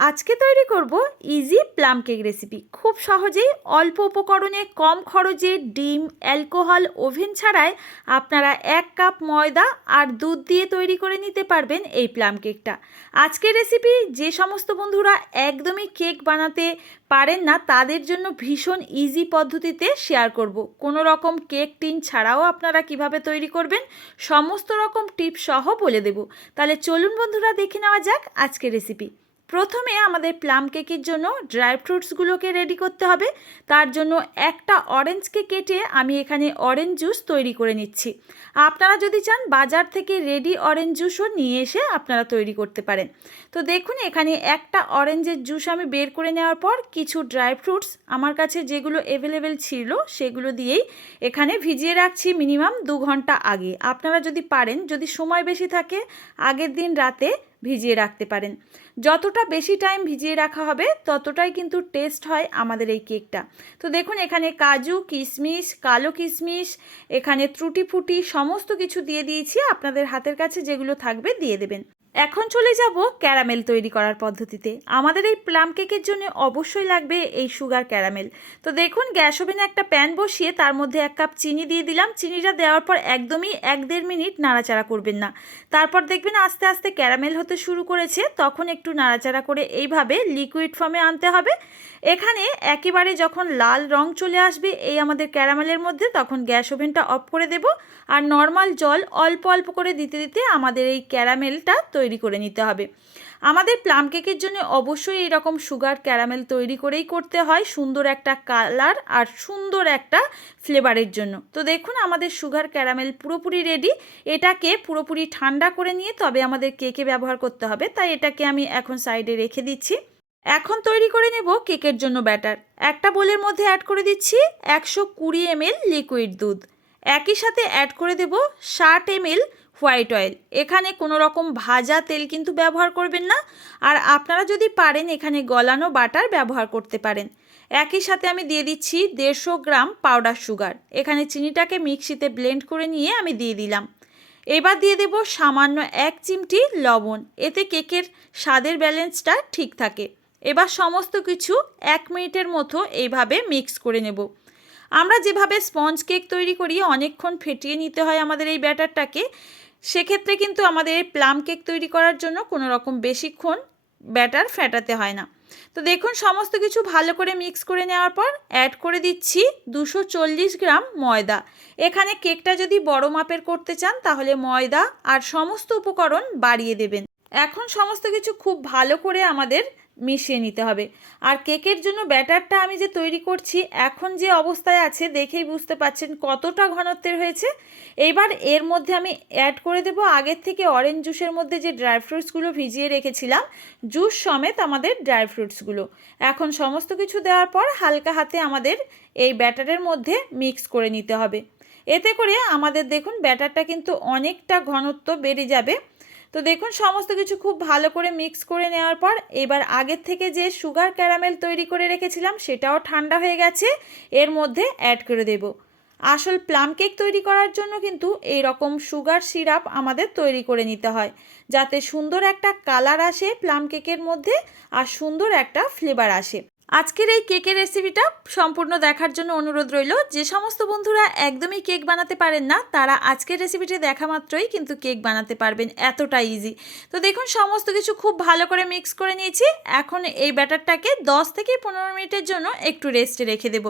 আজকে তৈরি করব ইজি প্লাম কেক রেসিপি খুব সহজেই অল্প উপকরণে কম খরচে ডিম অ্যালকোহল ওভেন ছাড়াই আপনারা এক কাপ ময়দা আর দুধ দিয়ে তৈরি করে নিতে পারবেন এই প্লাম কেকটা আজকের রেসিপি যে সমস্ত বন্ধুরা একদমই কেক বানাতে পারেন না, তাদের জন্য ভীষণ ইজি পদ্ধতিতে শেয়ার করব। কোনো রকম কেক টিন ছাড়াও আপনারা কীভাবে তৈরি করবেন, সমস্ত রকম টিপস সহ বলে দেব। তাহলে চলুন বন্ধুরা দেখে নেওয়া যাক আজকের রেসিপি প্রথমে আমাদের প্লাম কেকের জন্য ড্রাই ফ্রুটসগুলোকে রেডি করতে হবে। তার জন্য একটা অরেঞ্জকে কেটে আমি এখানে অরেঞ্জ জুস তৈরি করে নিচ্ছি। আপনারা যদি চান বাজার থেকে রেডি অরেঞ্জ জুসও নিয়ে এসে আপনারা তৈরি করতে পারেন। তো দেখুন, এখানে একটা অরেঞ্জের জুস আমি বের করে নেওয়ার পর কিছু ড্রাই ফ্রুটস আমার কাছে যেগুলো অ্যাভেলেবেল ছিল সেগুলো দিয়েই এখানে ভিজিয়ে রাখছি মিনিমাম দু ঘণ্টা আগে। আপনারা যদি পারেন, যদি সময় বেশি থাকে, আগের দিন রাতে ভিজিয়ে রাখতে পারেন। যতটা বেশি টাইম ভিজিয়ে রাখা হবে, ততটাই কিন্তু টেস্ট হয় আমাদের এই কেকটা তো দেখুন, এখানে কাজু, কিশমিশ, কালো কিশমিশ, এখানে ত্রুটি ফুটি সমস্ত কিছু দিয়ে দিয়েছি। আপনাদের হাতের কাছে যেগুলো থাকবে দিয়ে দেবেন। এখন চলে যাব ক্যারামেল তৈরি করার পদ্ধতিতে। আমাদের এই প্লাম কেকের জন্য অবশ্যই লাগবে এই সুগার ক্যারামেল। তো দেখুন, গ্যাস ওভেনে একটা প্যান বসিয়ে তার মধ্যে এক কাপ চিনি দিয়ে দিলাম। চিনিটা দেওয়ার পর একদমই এক দেড় মিনিট নাড়াচাড়া করবেন না। তারপর দেখবেন আস্তে আস্তে ক্যারামেল হতে শুরু করেছে। তখন একটু নাড়াচাড়া করে এইভাবে লিকুইড ফর্মে আনতে হবে। এখানে একেবারে যখন লাল রং চলে আসবে এই আমাদের ক্যারামেলের মধ্যে, তখন গ্যাস ওভেনটা অফ করে দেব। আর নর্মাল জল অল্প অল্প করে দিতে দিতে আমাদের এই ক্যারামেলটা তৈরি করে নিতে হবে। আমাদের প্লাম কেকের জন্য অবশ্যই এরকম সুগার ক্যারামেল তৈরি করেই করতে হয়, সুন্দর একটা কালার আর সুন্দর একটা ফ্লেভারের জন্য। তো দেখুন, আমাদের সুগার ক্যারামেল পুরোপুরি রেডি। এটাকে পুরোপুরি ঠান্ডা করে নিয়ে তবে আমাদের কেকে ব্যবহার করতে হবে। তাই এটাকে আমি এখন সাইডে রেখে দিচ্ছি। এখন তৈরি করে নেব কেকের জন্য ব্যাটার। একটা বোলের মধ্যে অ্যাড করে দিচ্ছি একশো কুড়ি এমএল লিকুইড দুধ। একই সাথে অ্যাড করে দেব ষাট এমএল হোয়াইট অয়েল। এখানে কোনো রকম ভাজা তেল কিন্তু ব্যবহার করবেন না। আর আপনারা যদি পারেন এখানে গলানো বাটার ব্যবহার করতে পারেন। একই সাথে আমি দিয়ে দিচ্ছি দেড়শো গ্রাম পাউডার সুগার। এখানে চিনিটাকে মিক্সিতে ব্লেন্ড করে নিয়ে আমি দিয়ে দিলাম। এবার দিয়ে দেব সামান্য এক চিমটি লবণ। এতে কেকের স্বাদের ব্যালেন্সটা ঠিক থাকে। এবার সমস্ত কিছু এক মিনিটের মতো এইভাবে মিক্স করে নেব। আমরা যেভাবে স্পঞ্জ কেক তৈরি করি, অনেকক্ষণ ফেটিয়ে নিতে হয় আমাদের এই ব্যাটারটাকে। সেক্ষেত্রে কিন্তু আমাদের এই প্লাম কেক তৈরি করার জন্য কোনো রকম বেশিক্ষণ ব্যাটার ফ্যাটাতে হয় না। তো দেখুন, সমস্ত কিছু ভালো করে মিক্স করে নেওয়ার পর অ্যাড করে দিচ্ছি দুশো চল্লিশ গ্রাম ময়দা। এখানে কেকটা যদি বড় মাপের করতে চান, তাহলে ময়দা আর সমস্ত উপকরণ বাড়িয়ে দেবেন। এখন সমস্ত কিছু খুব ভালো করে আমাদের মিশিয়ে নিতে হবে। আর কেকের জন্য ব্যাটারটা আমি যে তৈরি করছি, এখন যে অবস্থায় আছে দেখেই বুঝতে পাচ্ছেন কতটা ঘনত্বের হয়েছে। এইবার এর মধ্যে আমি অ্যাড করে দেব আগের থেকে অরেঞ্জ জুসের মধ্যে যে ড্রাই ফ্রুটসগুলো ভিজিয়ে রেখেছিলাম জুস সমেত আমাদের ড্রাই ফ্রুটসগুলো এখন সমস্ত কিছু দেওয়ার পর হালকা হাতে আমাদের এই ব্যাটারের মধ্যে মিক্স করে নিতে হবে। এতে করে আমাদের দেখুন ব্যাটারটা কিন্তু অনেকটা ঘনত্ব বেড়ে যাবে। তো দেখুন, সমস্ত কিছু খুব ভালো করে মিক্স করে নেওয়ার পর এবার আগের থেকে যে সুগার ক্যারামেল তৈরি করে রেখেছিলাম, সেটাও ঠান্ডা হয়ে গেছে। এর মধ্যে অ্যাড করে দেব। আসল প্লাম কেক তৈরি করার জন্য কিন্তু এই রকম সুগার সিরাপ আমাদের তৈরি করে নিতে হয়, যাতে সুন্দর একটা কালার আসে প্লাম কেকের মধ্যে আর সুন্দর একটা ফ্লেভার আসে। আজকের এই কেকের রেসিপিটা সম্পূর্ণ দেখার জন্য অনুরোধ রইল, যে সমস্ত বন্ধুরা একদমই কেক বানাতে পারেন না, তারা আজকের রেসিপিটি দেখা মাত্রই কিন্তু কেক বানাতে পারবেন এতটা ইজি তো দেখুন, সমস্ত কিছু খুব ভালো করে মিক্স করে নিয়েছি। এখন এই ব্যাটারটাকে 10 থেকে পনেরো মিনিটের জন্য একটু রেস্টে রেখে দেব।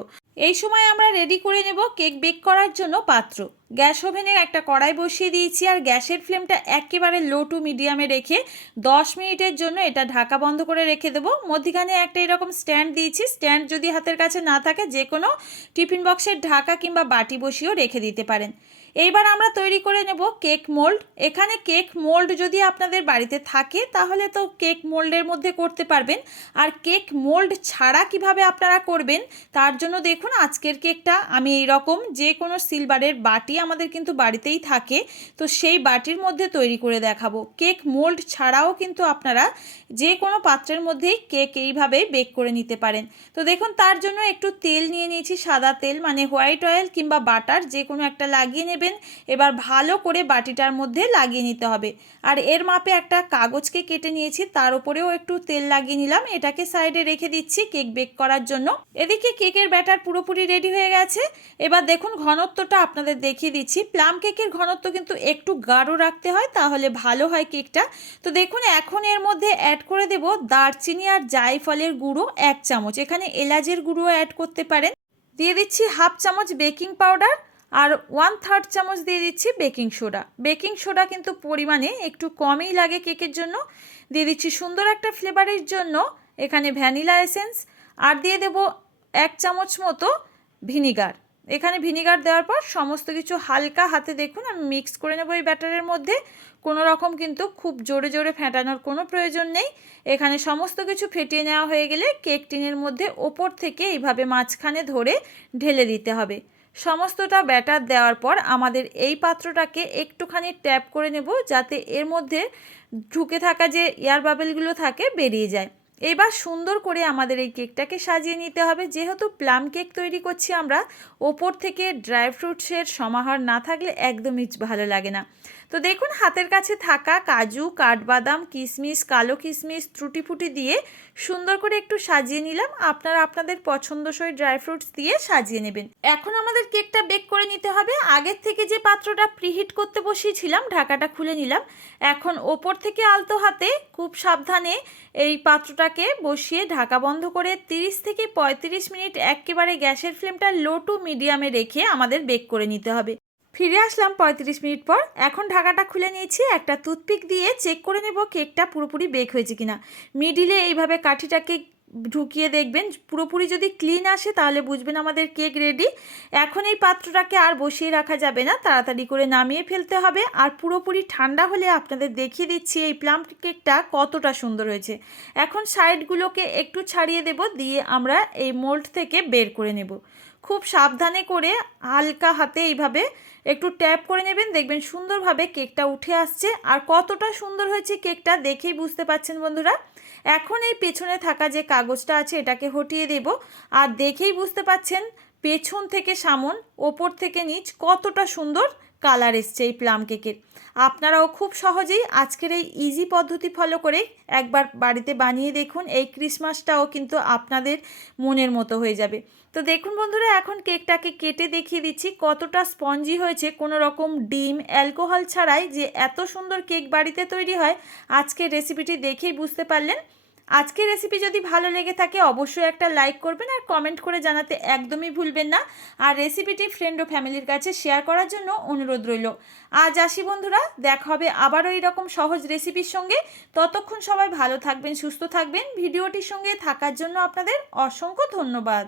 এই সময় আমরা রেডি করে নেব কেক বেক করার জন্য পাত্র। গ্যাস ওভেনে একটা কড়াই বসিয়ে দিয়েছি আর গ্যাসের ফ্লেমটা একেবারে লো টু মিডিয়ামে রেখে 10 মিনিটের জন্য এটা ঢাকা বন্ধ করে রেখে দেবো। মধ্যখানে একটা এরকম স্ট্যান্ড দিয়েছি। স্ট্যান্ড যদি হাতের কাছে না থাকে যে কোনো টিফিন বক্সের ঢাকা কিংবা বাটি বসিয়েও রেখে দিতে পারেন। এইবার আমরা তৈরি করে নেব কেক মোল্ড। এখানে কেক মোল্ড যদি আপনাদের বাড়িতে থাকে, তাহলে তো কেক মোল্ডের মধ্যে করতে পারবেন। আর কেক মোল্ড ছাড়া কীভাবে আপনারা করবেন, তার জন্য দেখুন আজকের কেকটা। আমি এই রকম যে কোনো সিলভারের বাটি আমাদের কিন্তু বাড়িতেই থাকে, তো সেই বাটির মধ্যে তৈরি করে দেখাবো। কেক মোল্ড ছাড়াও কিন্তু আপনারা যে কোনো পাত্রের মধ্যেই কেক এইভাবে বেক করে নিতে পারেন। তো দেখুন, তার জন্য একটু তেল নিয়ে নিয়েছি, সাদা তেল মানে হোয়াইট অয়েল কিংবা বাটার, যে কোনো একটা লাগিয়ে নেবেন এবার ভালো করে বাটিটার মধ্যে লাগিয়ে নিতে হবে। আর এর মাপে একটা কাগজকে কেটে নিয়েছি, তার উপরেও একটু তেল লাগিয়ে নিলাম। এটাকে সাইডে রেখে দিচ্ছি কেক বেক করার জন্য। এদিকে কেকের ব্যাটার পুরোপুরি রেডি হয়ে গেছে। এবার দেখুন ঘনত্বটা আপনাদের দেখিয়ে দিচ্ছি। প্লাম কেকের ঘনত্ব কিন্তু একটু গাঢ় রাখতে হয়, তাহলে ভালো হয় কেকটা। তো দেখুন, এখন এর মধ্যে অ্যাড করে দেব দারচিনি আর জায়ফলের গুঁড়ো এক চামচ। এখানে এলাচের গুঁড়ো অ্যাড করতে পারেন। দিয়ে দিচ্ছি হাফ চামচ বেকিং পাউডার আর ওয়ান থার্ড চামচ দিয়ে দিচ্ছি বেকিং সোডা বেকিং সোডা কিন্তু পরিমাণে একটু কমই লাগে কেকের জন্য। দিয়ে দিচ্ছি সুন্দর একটা ফ্লেভারের জন্য এখানে ভ্যানিলা এসেন্স আর দিয়ে দেব এক চামচ মতো ভিনিগার এখানে ভিনিগার দেওয়ার পর সমস্ত কিছু হালকা হাতে দেখুন, আমি মিক্স করে নেব এই ব্যাটারের মধ্যে। কোনো রকম কিন্তু খুব জোরে জোরে ফেটানোর কোনো প্রয়োজন নেই। এখানে সমস্ত কিছু ফেটিয়ে নেওয়া হয়ে গেলে কেক টিনের মধ্যে ওপর থেকে এইভাবে মাঝখানে ধরে ঢেলে দিতে হবে। সমস্তটা ব্যাটার দেওয়ার পর আমাদের এই পাত্রটাকে একটুখানি ট্যাপ করে নেব যাতে এর মধ্যে ঢুকে থাকা যে এয়ার বাবেলগুলো থাকে বেরিয়ে যায়। এবার সুন্দর করে আমাদের এই কেকটাকে সাজিয়ে নিতে হবে। যেহেতু প্লাম কেক তৈরি করছি আমরা, ওপর থেকে ড্রাই ফ্রুটসের সমাহার না থাকলে একদমই ভালো লাগে না। তো দেখুন, হাতের কাছে থাকা কাজু, কাঠবাদাম কিশমিশ কালো কিশমিশ ত্রুটি ফুটি দিয়ে সুন্দর করে একটু সাজিয়ে নিলাম। আপনারা আপনাদের পছন্দসই ড্রাই ফ্রুটস দিয়ে সাজিয়ে নেবেন। এখন আমাদের কেকটা বেক করে নিতে হবে। আগের থেকে যে পাত্রটা প্রিহিট করতে বসিয়েছিলাম, ঢাকাটা খুলে নিলাম। এখন ওপর থেকে আলতো হাতে খুব সাবধানে এই পাত্রটাকে বসিয়ে ঢাকা বন্ধ করে 30 থেকে 35 মিনিট একেবারে গ্যাসের ফ্লেমটা লো টু মিডিয়ামে রেখে আমাদের বেক করে নিতে হবে। ফিরে আসলাম পঁয়ত্রিশ মিনিট পর। এখন ঢাকাটা খুলে নিয়েছি, একটা টুথপিক দিয়ে চেক করে নেব কেকটা পুরোপুরি বেক হয়েছে কিনা। মিডিলে এইভাবে কাঠিটাকে ঢুকিয়ে দেখবেন, পুরোপুরি যদি ক্লিন আসে তাহলে বুঝবেন আমাদের কেক রেডি। এখন এই পাত্রটাকে আর বসিয়ে রাখা যাবে না, তাড়াতাড়ি করে নামিয়ে ফেলতে হবে। আর পুরোপুরি ঠান্ডা হলে আপনাদের দেখিয়ে দিচ্ছি এই প্লাম কেকটা কতটা সুন্দর হয়েছে। এখন সাইডগুলোকে একটু ছাড়িয়ে দেব, দিয়ে আমরা এই মোল্ড থেকে বের করে নেব। খুব সাবধানে করে হালকা হাতে এইভাবে একটু ট্যাপ করে নেবেন, দেখবেন সুন্দরভাবে কেকটা উঠে আসছে। আর কতটা সুন্দর হয়েছে কেকটা দেখেই বুঝতে পাচ্ছেন বন্ধুরা। এখন এই পেছনে থাকা যে কাগজটা আছে, এটাকে হটিয়ে দেব। আর দেখেই বুঝতে পাচ্ছেন, পেছন থেকে সামন, ওপর থেকে নিচ কতটা সুন্দর কালার এসছে এই প্লাম কেকের। আপনারাও খুব সহজেই আজকের এই ইজি পদ্ধতি ফলো করে একবার বাড়িতে বানিয়ে দেখুন, এই ক্রিসমাসটাও কিন্তু আপনাদের মনের মতো হয়ে যাবে। তো দেখুন বন্ধুরা, এখন কেকটাকে কেটে দেখিয়ে দিচ্ছি, কতটা স্পঞ্জি হয়েছে, কোনো রকম ডিম, অ্যালকোহল ছাড়াই যে এত সুন্দর কেক বাড়িতে তৈরি হয়, আজকের রেসিপিটি দেখেই বুঝতে পারলেন। আজকের রেসিপি যদি ভালো লেগে থাকে, অবশ্যই একটা লাইক করবেন আর কমেন্ট করে জানাতে একদমই ভুলবেন না। আর রেসিপিটি ফ্রেন্ড ও ফ্যামিলির কাছে শেয়ার করার জন্য অনুরোধ রইল। আজ আসি বন্ধুরা, দেখা হবে আবারও এইরকম সহজ রেসিপির সঙ্গে। ততক্ষণ সবাই ভালো থাকবেন, সুস্থ থাকবেন। ভিডিওটির সঙ্গে থাকার জন্য আপনাদের অসংখ্য ধন্যবাদ।